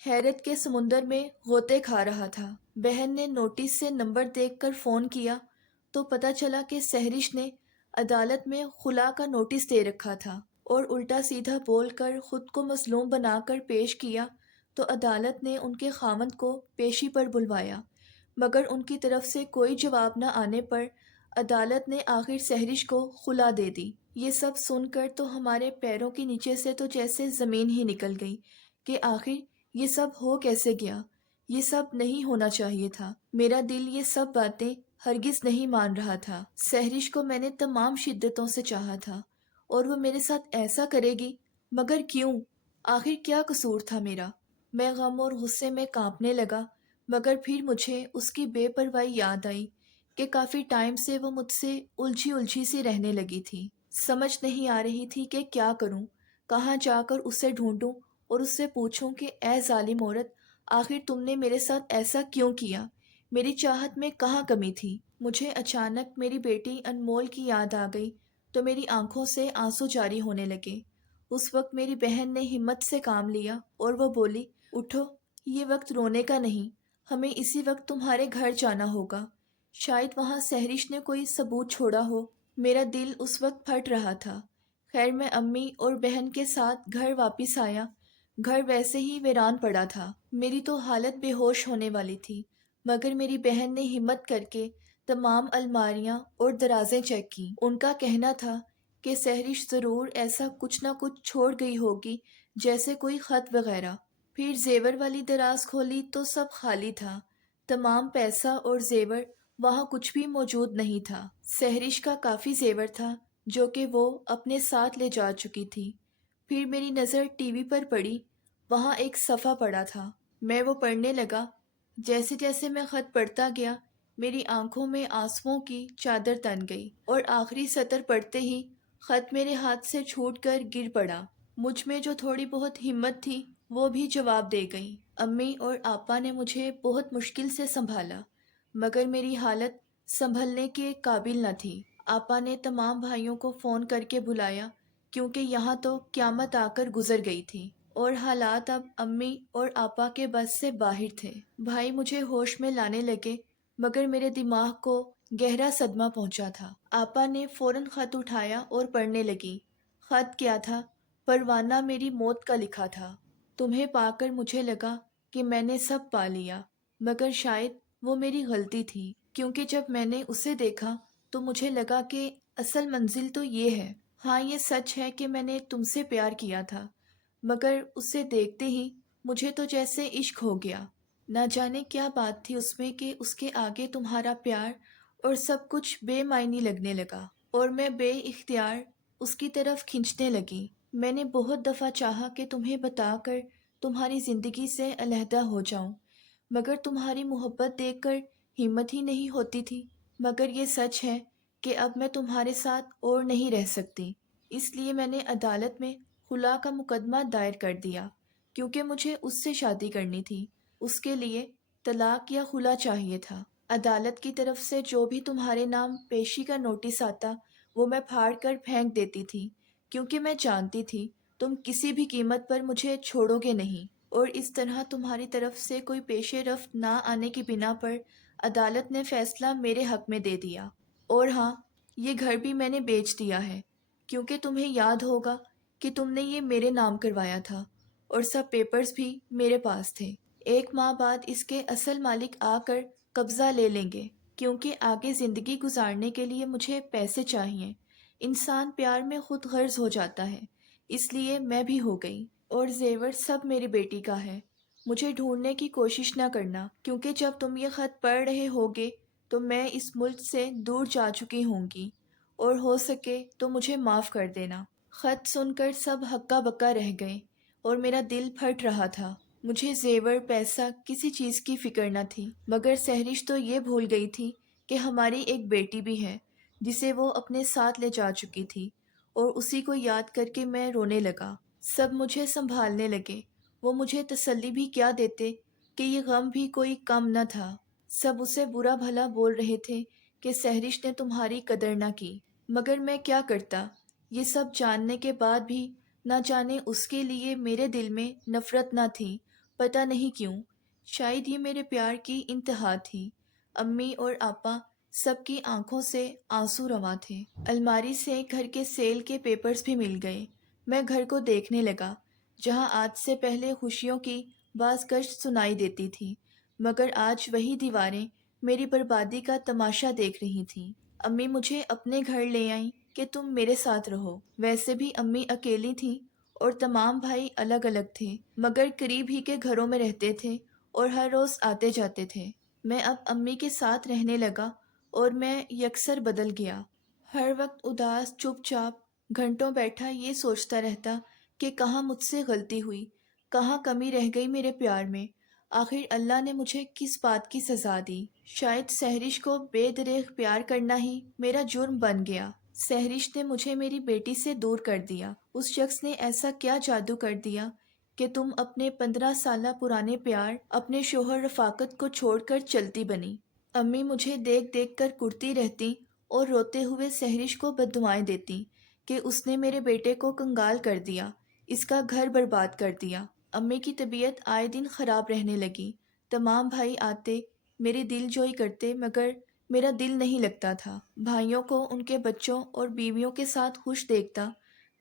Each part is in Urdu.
حیرت کے سمندر میں غوطے کھا رہا تھا۔ بہن نے نوٹس سے نمبر دیکھ کر فون کیا تو پتہ چلا کہ سہرش نے عدالت میں خلا کا نوٹس دے رکھا تھا اور الٹا سیدھا بول کر خود کو مظلوم بنا کر پیش کیا تو عدالت نے ان کے خاوند کو پیشی پر بلوایا، مگر ان کی طرف سے کوئی جواب نہ آنے پر عدالت نے آخر سہرش کو خلا دے دی۔ یہ سب سن کر تو ہمارے پیروں کے نیچے سے تو جیسے زمین ہی نکل گئی کہ آخر یہ سب ہو کیسے گیا؟ یہ سب نہیں ہونا چاہیے تھا۔ میرا دل یہ سب باتیں ہرگز نہیں مان رہا تھا۔ سہرش کو میں نے تمام شدتوں سے چاہا تھا اور وہ میرے ساتھ ایسا کرے گی، مگر کیوں؟ آخر کیا قصور تھا میرا؟ میں غم اور غصے میں کانپنے لگا، مگر پھر مجھے اس کی بے پرواہی یاد آئی کہ کافی ٹائم سے وہ مجھ سے الجھی الجھی سی رہنے لگی تھی۔ سمجھ نہیں آ رہی تھی کہ کیا کروں، کہاں جا کر اسے ڈھونڈوں اور اس سے پوچھوں کہ اے ظالم عورت، آخر تم نے میرے ساتھ ایسا کیوں کیا؟ میری چاہت میں کہاں کمی تھی؟ مجھے اچانک میری بیٹی انمول کی یاد آ گئی تو میری آنکھوں سے آنسو جاری ہونے لگے۔ اس وقت میری بہن نے ہمت سے کام لیا اور وہ بولی، اٹھو، یہ وقت رونے کا نہیں، ہمیں اسی وقت تمہارے گھر جانا ہوگا، شاید وہاں سہرش نے کوئی ثبوت چھوڑا ہو۔ میرا دل اس وقت پھٹ رہا تھا۔ خیر میں امی اور بہن کے ساتھ گھر واپس آیا۔ گھر ویسے ہی ویران پڑا تھا۔ میری تو حالت بے ہوش ہونے والی تھی، مگر میری بہن نے ہمت کر کے تمام الماریاں اور درازیں چیک کی۔ ان کا کہنا تھا کہ سہرش ضرور ایسا کچھ نہ کچھ چھوڑ گئی ہوگی، جیسے کوئی خط وغیرہ۔ پھر زیور والی دراز کھولی تو سب خالی تھا، تمام پیسہ اور زیور وہاں کچھ بھی موجود نہیں تھا۔ سہرش کا کافی زیور تھا جو کہ وہ اپنے ساتھ لے جا چکی تھی۔ پھر میری نظر ٹی وی پر پڑی، وہاں ایک صفحہ پڑا تھا، میں وہ پڑھنے لگا۔ جیسے جیسے میں خط پڑھتا گیا میری آنکھوں میں آنسوؤں کی چادر تن گئی اور آخری سطر پڑھتے ہی خط میرے ہاتھ سے چھوٹ کر گر پڑا۔ مجھ میں جو تھوڑی بہت ہمت تھی وہ بھی جواب دے گئی۔ امی اور آپا نے مجھے بہت مشکل سے سنبھالا، مگر میری حالت سنبھلنے کے قابل نہ تھی۔ آپا نے تمام بھائیوں کو فون کر کے بلایا کیونکہ یہاں تو قیامت آ کر گزر گئی تھی اور حالات اب امی اور آپا کے بس سے باہر تھے۔ بھائی مجھے ہوش میں لانے لگے، مگر میرے دماغ کو گہرا صدمہ پہنچا تھا۔ آپا نے فوراً خط اٹھایا اور پڑھنے لگی۔ خط کیا تھا؟ پروانہ میری موت کا لکھا تھا۔ تمہیں پا کر مجھے لگا کہ میں نے سب پا لیا، مگر شاید وہ میری غلطی تھی، کیونکہ جب میں نے اسے دیکھا تو مجھے لگا کہ اصل منزل تو یہ ہے۔ ہاں یہ سچ ہے کہ میں نے تم سے پیار کیا تھا، مگر اسے دیکھتے ہی مجھے تو جیسے عشق ہو گیا۔ نہ جانے کیا بات تھی اس میں کہ اس کے آگے تمہارا پیار اور سب کچھ بے معنی لگنے لگا اور میں بے اختیار اس کی طرف کھنچنے لگی۔ میں نے بہت دفعہ چاہا کہ تمہیں بتا کر تمہاری زندگی سے علیحدہ ہو جاؤں، مگر تمہاری محبت دیکھ کر ہمت ہی نہیں ہوتی تھی۔ مگر یہ سچ ہے کہ اب میں تمہارے ساتھ اور نہیں رہ سکتی، اس لیے میں نے عدالت میں خلا کا مقدمہ دائر کر دیا، کیونکہ مجھے اس سے شادی کرنی تھی۔ اس کے لیے طلاق یا خلا چاہیے تھا۔ عدالت کی طرف سے جو بھی تمہارے نام پیشی کا نوٹس آتا وہ میں پھاڑ کر پھینک دیتی تھی، کیونکہ میں جانتی تھی تم کسی بھی قیمت پر مجھے چھوڑو گے نہیں، اور اس طرح تمہاری طرف سے کوئی پیش رفت نہ آنے کی بنا پر عدالت نے فیصلہ میرے حق میں دے دیا۔ اور ہاں، یہ گھر بھی میں نے بیچ دیا ہے، کیونکہ تمہیں یاد ہوگا کہ تم نے یہ میرے نام کروایا تھا اور سب پیپرز بھی میرے پاس تھے۔ 1 ماہ بعد اس کے اصل مالک آ کر قبضہ لے لیں گے، کیونکہ آگے زندگی گزارنے کے لیے مجھے پیسے چاہیے۔ انسان پیار میں خود غرض ہو جاتا ہے، اس لیے میں بھی ہو گئی، اور زیور سب میری بیٹی کا ہے۔ مجھے ڈھونڈنے کی کوشش نہ کرنا، کیونکہ جب تم یہ خط پڑھ رہے ہوگے تو میں اس ملک سے دور جا چکی ہوں گی، اور ہو سکے تو مجھے معاف کر دینا۔ خط سن کر سب ہکا بکا رہ گئے اور میرا دل پھٹ رہا تھا۔ مجھے زیور، پیسہ، کسی چیز کی فکر نہ تھی، مگر سہرش تو یہ بھول گئی تھی کہ ہماری ایک بیٹی بھی ہے جسے وہ اپنے ساتھ لے جا چکی تھی، اور اسی کو یاد کر کے میں رونے لگا۔ سب مجھے سنبھالنے لگے، وہ مجھے تسلی بھی کیا دیتے کہ یہ غم بھی کوئی کم نہ تھا۔ سب اسے برا بھلا بول رہے تھے کہ سہرش نے تمہاری قدر نہ کی، مگر میں کیا کرتا؟ یہ سب جاننے کے بعد بھی نہ جانے اس کے لیے میرے دل میں نفرت نہ تھی پتہ نہیں کیوں، شاید یہ میرے پیار کی انتہا تھی۔ امی اور آپا سب کی آنکھوں سے آنسو رواں تھے۔ الماری سے گھر کے سیل کے پیپرز بھی مل گئے۔ میں گھر کو دیکھنے لگا، جہاں آج سے پہلے خوشیوں کی بعض گشت سنائی دیتی تھی، مگر آج وہی دیواریں میری بربادی کا تماشا دیکھ رہی تھیں۔ امی مجھے اپنے گھر لے آئیں کہ تم میرے ساتھ رہو۔ ویسے بھی امی اکیلی تھیں اور تمام بھائی الگ الگ تھے، مگر قریب ہی کے گھروں میں رہتے تھے اور ہر روز آتے جاتے تھے۔ میں اب امی کے ساتھ رہنے لگا اور میں یکسر بدل گیا۔ ہر وقت اداس، چپ چاپ گھنٹوں بیٹھا یہ سوچتا رہتا کہ کہاں مجھ سے غلطی ہوئی، کہاں کمی رہ گئی میرے پیار میں۔ آخر اللہ نے مجھے کس بات کی سزا دی؟ شاید سحرش کو بے دریغ پیار کرنا ہی میرا جرم بن گیا۔ سحرش نے مجھے میری بیٹی سے دور کر دیا۔ اس شخص نے ایسا کیا جادو کر دیا کہ تم اپنے 15 سالہ پرانے پیار، اپنے شوہر رفاقت کو چھوڑ کر چلتی بنی۔ امی مجھے دیکھ دیکھ کر کرتی رہتی اور روتے ہوئے سحرش کو بددعائیں دیتی کہ اس نے میرے بیٹے کو کنگال کر دیا، اس کا گھر برباد کر دیا۔ امی کی طبیعت آئے دن خراب رہنے لگی۔ تمام بھائی آتے، میری دل جوئی کرتے، مگر میرا دل نہیں لگتا تھا۔ بھائیوں کو ان کے بچوں اور بیویوں کے ساتھ خوش دیکھتا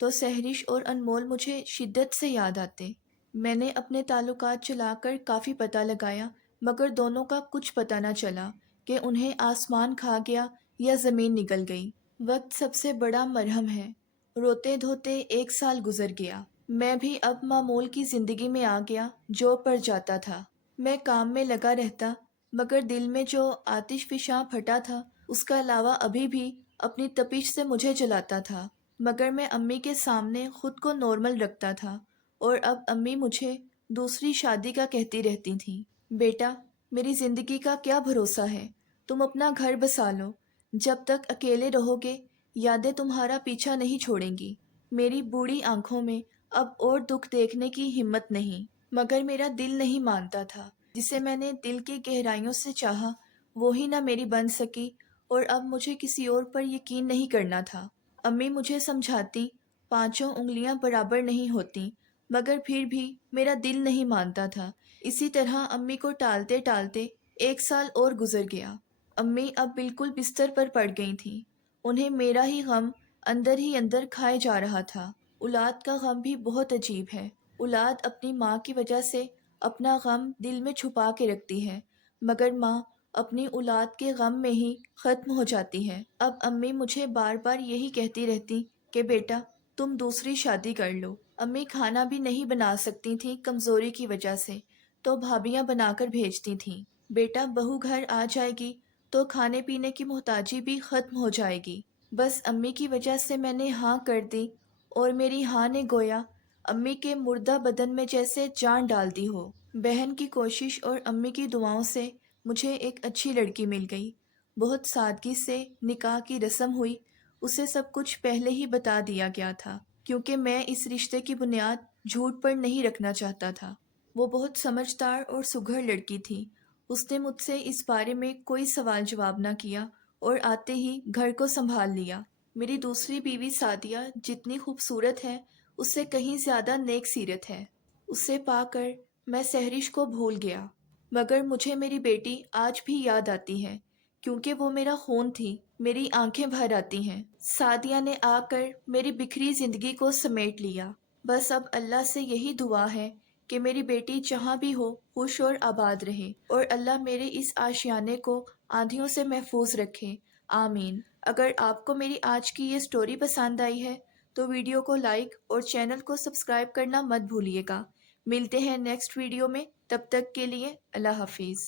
تو سحرش اور انمول مجھے شدت سے یاد آتے۔ میں نے اپنے تعلقات چلا کر کافی پتہ لگایا، مگر دونوں کا کچھ پتہ نہ چلا کہ انہیں آسمان کھا گیا یا زمین نگل گئی۔ وقت سب سے بڑا مرہم ہے۔ روتے دھوتے 1 سال گزر گیا۔ میں بھی اب معمول کی زندگی میں آ گیا، جاب پر جاتا تھا۔ میں کام میں لگا رہتا، مگر دل میں جو آتش فشاں پھٹا تھا، اس کا علاوہ ابھی بھی اپنی تپش سے مجھے جلاتا تھا۔ مگر میں امی کے سامنے خود کو نارمل رکھتا تھا، اور اب امی مجھے دوسری شادی کا کہتی رہتی تھیں۔ بیٹا، میری زندگی کا کیا بھروسہ ہے؟ تم اپنا گھر بسا لو۔ جب تک اکیلے رہو گے، یادیں تمہارا پیچھا نہیں چھوڑیں گی۔ میری بوڑھی آنکھوں میں اب اور دکھ دیکھنے کی ہمت نہیں، مگر میرا دل نہیں مانتا تھا۔ جسے میں نے دل کی گہرائیوں سے چاہا، وہی نہ میری بن سکی، اور اب مجھے کسی اور پر یقین نہیں کرنا تھا۔ امی مجھے سمجھاتی 5 انگلیاں برابر نہیں ہوتی، مگر پھر بھی میرا دل نہیں مانتا تھا۔ اسی طرح امی کو ٹالتے ٹالتے 1 سال اور گزر گیا۔ امی اب بالکل بستر پر پڑ گئی تھیں۔ انہیں میرا ہی غم اندر ہی اندر کھائے جا رہا تھا۔ اولاد کا غم بھی بہت عجیب ہے۔ اولاد اپنی ماں کی وجہ سے اپنا غم دل میں چھپا کے رکھتی ہے، مگر ماں اپنی اولاد کے غم میں ہی ختم ہو جاتی ہے۔ اب امی مجھے بار بار یہی کہتی رہتی کہ بیٹا، تم دوسری شادی کر لو۔ امی کھانا بھی نہیں بنا سکتی تھیں کمزوری کی وجہ سے، تو بھابیاں بنا کر بھیجتی تھیں۔ بیٹا، بہو گھر آ جائے گی تو کھانے پینے کی محتاجی بھی ختم ہو جائے گی۔ بس امی کی وجہ سے میں نے ہاں کر دی، اور میری ہاں نے گویا امی کے مردہ بدن میں جیسے جان ڈال دی ہو۔ بہن کی کوشش اور امی کی دعاؤں سے مجھے ایک اچھی لڑکی مل گئی۔ بہت سادگی سے نکاح کی رسم ہوئی۔ اسے سب کچھ پہلے ہی بتا دیا گیا تھا، کیونکہ میں اس رشتے کی بنیاد جھوٹ پر نہیں رکھنا چاہتا تھا۔ وہ بہت سمجھدار اور سگھڑ لڑکی تھی۔ اس نے مجھ سے اس بارے میں کوئی سوال جواب نہ کیا، اور آتے ہی گھر کو سنبھال لیا۔ میری دوسری بیوی سعدیہ جتنی خوبصورت ہے، اس سے کہیں زیادہ نیک سیرت ہے۔ اسے پا کر میں سحرش کو بھول گیا، مگر مجھے میری بیٹی آج بھی یاد آتی ہے، کیونکہ وہ میرا خون تھی۔ میری آنکھیں بھر آتی ہیں۔ سعدیہ نے آ کر میری بکھری زندگی کو سمیٹ لیا۔ بس اب اللہ سے یہی دعا ہے کہ میری بیٹی جہاں بھی ہو خوش اور آباد رہے، اور اللہ میرے اس آشیانے کو آندھیوں سے محفوظ رکھے، آمین۔ اگر آپ کو میری آج کی یہ سٹوری پسند آئی ہے تو ویڈیو کو لائک اور چینل کو سبسکرائب کرنا مت بھولیے گا۔ ملتے ہیں نیکسٹ ویڈیو میں، تب تک کے لیے اللہ حافظ۔